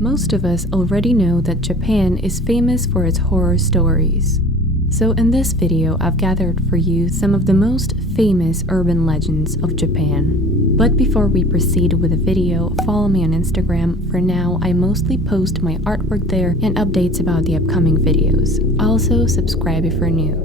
Most of us already know that Japan is famous for its horror stories. So in this video, I've gathered for you some of the most famous urban legends of Japan. But before we proceed with the video, follow me on Instagram. For now, I mostly post my artwork there and updates about the upcoming videos. Also, subscribe if you're new.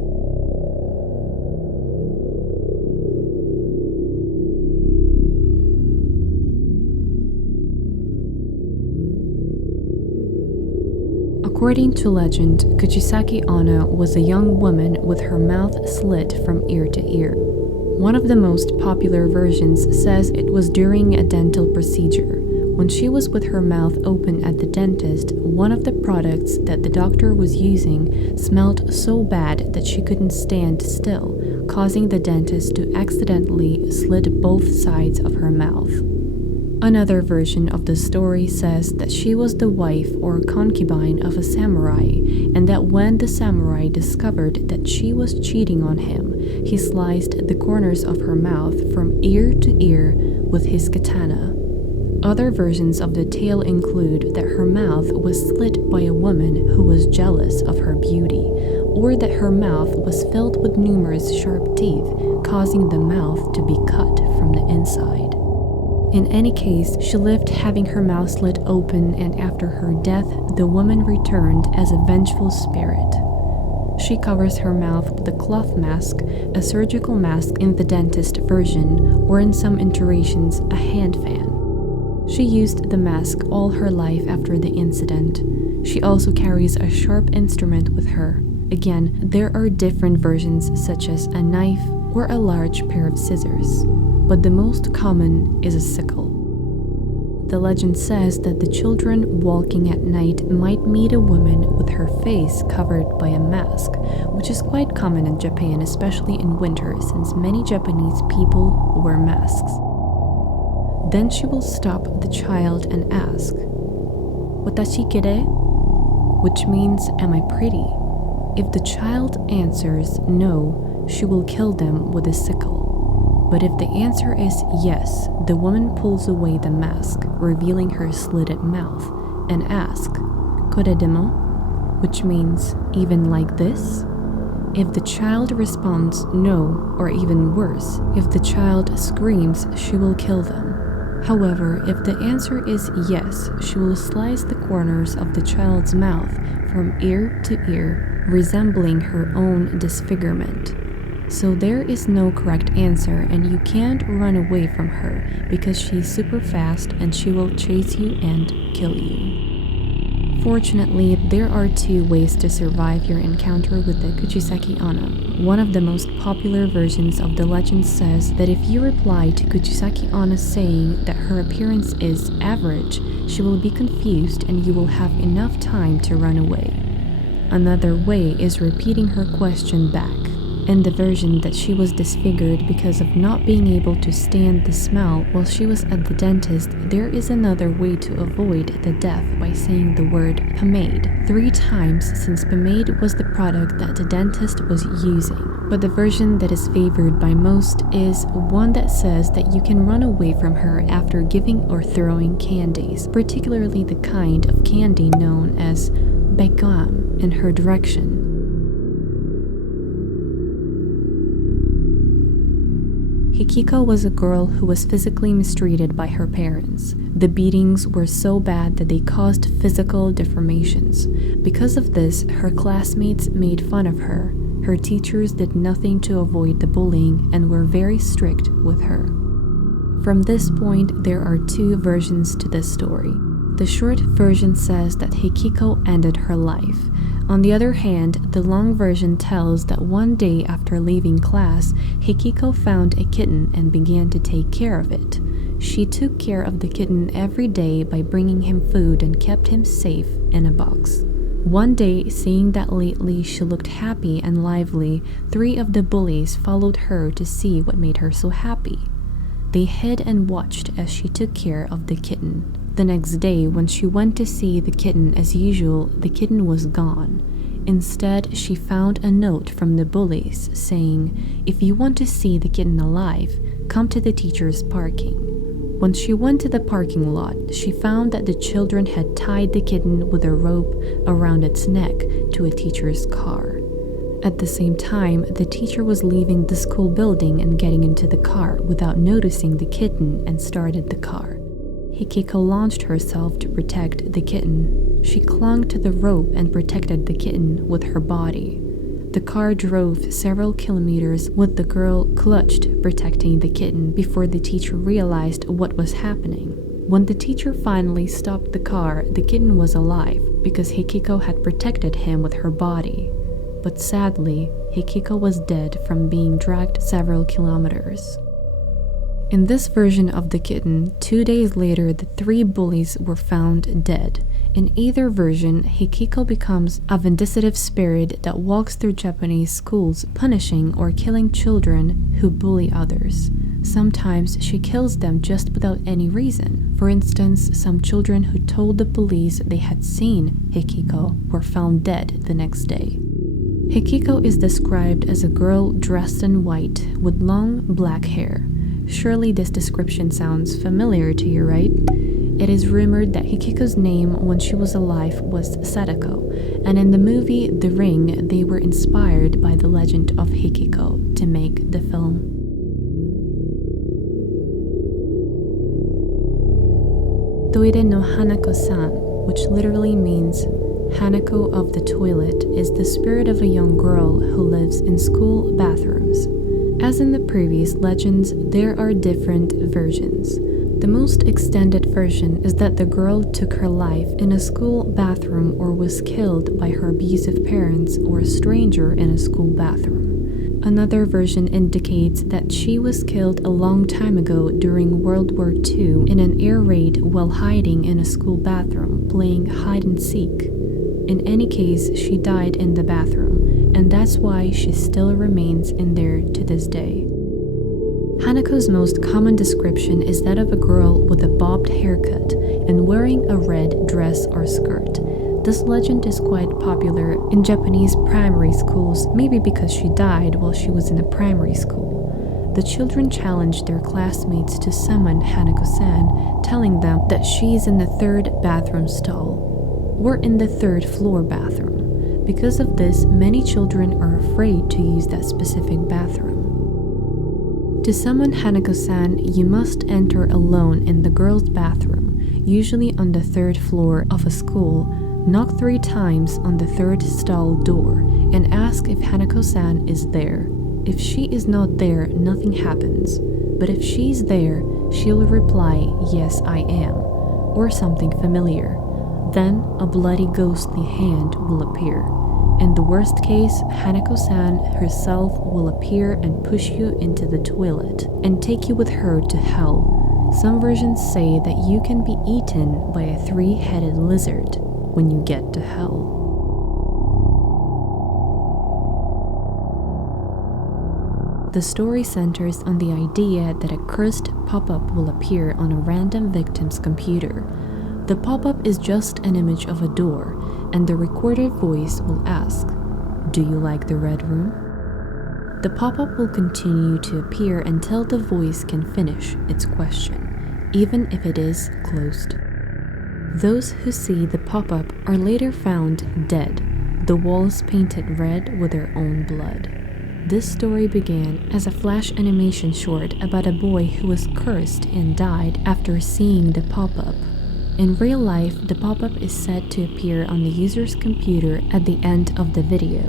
According to legend, Kuchisake-onna was a young woman with her mouth slit from ear to ear. One of the most popular versions says it was during a dental procedure. When she was with her mouth open at the dentist, one of the products that the doctor was using smelled so bad that she couldn't stand still, causing the dentist to accidentally slit both sides of her mouth. Another version of the story says that she was the wife or concubine of a samurai, and that when the samurai discovered that she was cheating on him, he sliced the corners of her mouth from ear to ear with his katana. Other versions of the tale include that her mouth was slit by a woman who was jealous of her beauty, or that her mouth was filled with numerous sharp teeth, causing the mouth to be cut from the inside. In any case, she lived having her mouth slit open, and after her death, the woman returned as a vengeful spirit. She covers her mouth with a cloth mask, a surgical mask in the dentist version, or in some iterations, a hand fan. She used the mask all her life after the incident. She also carries a sharp instrument with her. Again, there are different versions such as a knife or a large pair of scissors, but the most common is a sickle. The legend says that the children walking at night might meet a woman with her face covered by a mask, which is quite common in Japan, especially in winter, since many Japanese people wear masks. Then she will stop the child and ask, "Watashi kirei?" which means, "Am I pretty?" If the child answers no, she will kill them with a sickle. But if the answer is yes, the woman pulls away the mask, revealing her slitted mouth, and asks, "Kore demo?" which means, "Even like this?" If the child responds no, or even worse, if the child screams, she will kill them. However, if the answer is yes, she will slice the corners of the child's mouth from ear to ear, resembling her own disfigurement. So there is no correct answer, and you can't run away from her because she's super fast and she will chase you and kill you. Fortunately, there are two ways to survive your encounter with the Kuchisake-onna. One of the most popular versions of the legend says that if you reply to Kuchisake-onna saying that her appearance is average, she will be confused and you will have enough time to run away. Another way is repeating her question back. In the version that she was disfigured because of not being able to stand the smell while she was at the dentist, there is another way to avoid the death by saying the word pomade 3 times, since pomade was the product that the dentist was using. But the version that is favored by most is one that says that you can run away from her after giving or throwing candies, particularly the kind of candy known as baekgam, in her direction. Hikiko was a girl who was physically mistreated by her parents. The beatings were so bad that they caused physical deformations. Because of this, her classmates made fun of her. Her teachers did nothing to avoid the bullying and were very strict with her. From this point, there are 2 versions to this story. The short version says that Hikiko ended her life. On the other hand, the long version tells that one day after leaving class, Hikiko found a kitten and began to take care of it. She took care of the kitten every day by bringing him food and kept him safe in a box. One day, seeing that lately she looked happy and lively, 3 of the bullies followed her to see what made her so happy. They hid and watched as she took care of the kitten. The next day, when she went to see the kitten as usual, the kitten was gone. Instead, she found a note from the bullies saying, "If you want to see the kitten alive, come to the teacher's parking." When she went to the parking lot, she found that the children had tied the kitten with a rope around its neck to a teacher's car. At the same time, the teacher was leaving the school building and getting into the car without noticing the kitten and started the car. Hikiko launched herself to protect the kitten. She clung to the rope and protected the kitten with her body. The car drove several kilometers with the girl clutched protecting the kitten before the teacher realized what was happening. When the teacher finally stopped the car, the kitten was alive because Hikiko had protected him with her body. But sadly, Hikiko was dead from being dragged several kilometers. In this version of the kitten, 2 days later the 3 bullies were found dead. In either version, Hikiko becomes a vindictive spirit that walks through Japanese schools punishing or killing children who bully others. Sometimes she kills them just without any reason. For instance, some children who told the police they had seen Hikiko were found dead the next day. Hikiko is described as a girl dressed in white with long black hair. Surely this description sounds familiar to you, right? It is rumored that Hikiko's name when she was alive was Sadako, and in the movie The Ring, they were inspired by the legend of Hikiko to make the film. Toire no Hanako-san, which literally means Hanako of the toilet, is the spirit of a young girl who lives in school bathrooms. As in the previous legends, there are different versions. The most extended version is that the girl took her life in a school bathroom or was killed by her abusive parents or a stranger in a school bathroom. Another version indicates that she was killed a long time ago during World War II in an air raid while hiding in a school bathroom playing hide and seek. In any case, she died in the bathroom, and that's why she still remains in there to this day. Hanako's most common description is that of a girl with a bobbed haircut and wearing a red dress or skirt. This legend is quite popular in Japanese primary schools, maybe because she died while she was in a primary school. The children challenged their classmates to summon Hanako-san, telling them that she is in the 3rd bathroom stall, or in the 3rd floor bathroom. Because of this, many children are afraid to use that specific bathroom. To summon Hanako-san, you must enter alone in the girls' bathroom, usually on the 3rd floor of a school, knock 3 times on the 3rd stall door, and ask if Hanako-san is there. If she is not there, nothing happens. But if she's there, she'll reply, "Yes, I am," or something familiar. Then a bloody ghostly hand will appear. In the worst case, Hanako-san herself will appear and push you into the toilet and take you with her to hell. Some versions say that you can be eaten by a 3-headed lizard when you get to hell. The story centers on the idea that a cursed pop-up will appear on a random victim's computer. The pop-up is just an image of a door, and the recorded voice will ask, "Do you like the red room?" The pop-up will continue to appear until the voice can finish its question, even if it is closed. Those who see the pop-up are later found dead, the walls painted red with their own blood. This story began as a flash animation short about a boy who was cursed and died after seeing the pop-up. In real life, the pop-up is said to appear on the user's computer at the end of the video.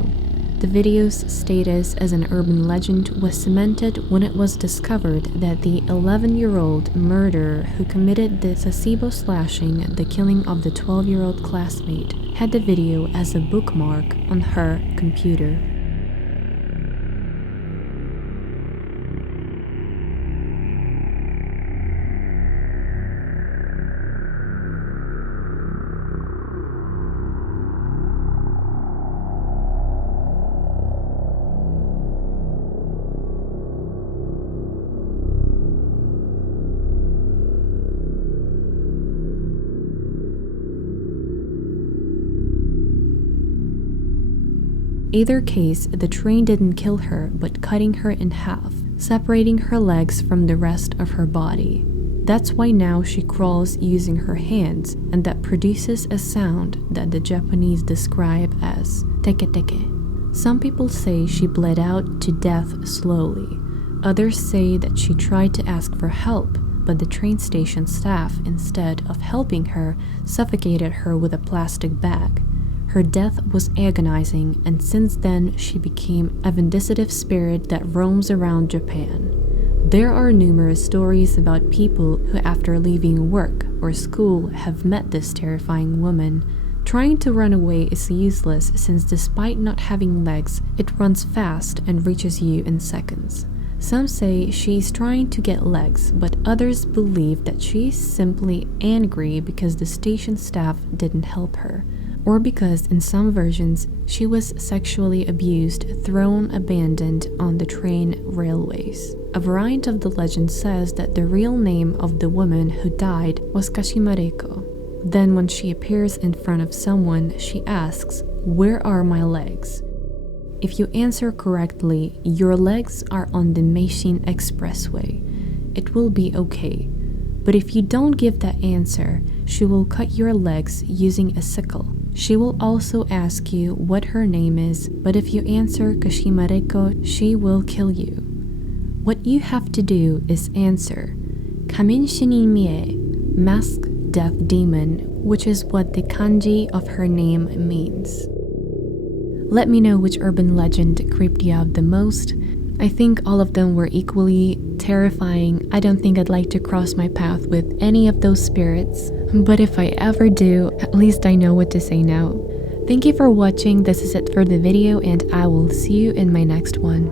The video's status as an urban legend was cemented when it was discovered that the 11-year-old murderer who committed the Sasebo slashing, the killing of the 12-year-old classmate, had the video as a bookmark on her computer. Either case, the train didn't kill her, but cutting her in half, separating her legs from the rest of her body. That's why now she crawls using her hands, and that produces a sound that the Japanese describe as Teke Teke. Some people say she bled out to death slowly. Others say that she tried to ask for help, but the train station staff, instead of helping her, suffocated her with a plastic bag. Her death was agonizing, and since then she became a vindictive spirit that roams around Japan. There are numerous stories about people who, after leaving work or school, have met this terrifying woman. Trying to run away is useless since despite not having legs, it runs fast and reaches you in seconds. Some say she's trying to get legs, but others believe that she's simply angry because the station staff didn't help her, or because in some versions she was sexually abused, thrown, abandoned on the train railways. A variant of the legend says that the real name of the woman who died was Kashimareko. Then when she appears in front of someone, she asks, "Where are my legs?" If you answer correctly, your legs are on the Meishin Expressway. It will be okay. But if you don't give that answer, she will cut your legs using a sickle. She will also ask you what her name is, but if you answer Kashimareko, she will kill you. What you have to do is answer Kamin Shinin Mie, masked death demon, which is what the kanji of her name means. Let me know which urban legend creeped you out the most. I think all of them were equally terrifying. I don't think I'd like to cross my path with any of those spirits, but if I ever do, at least I know what to say now. Thank you for watching. This is it for the video, and I will see you in my next one.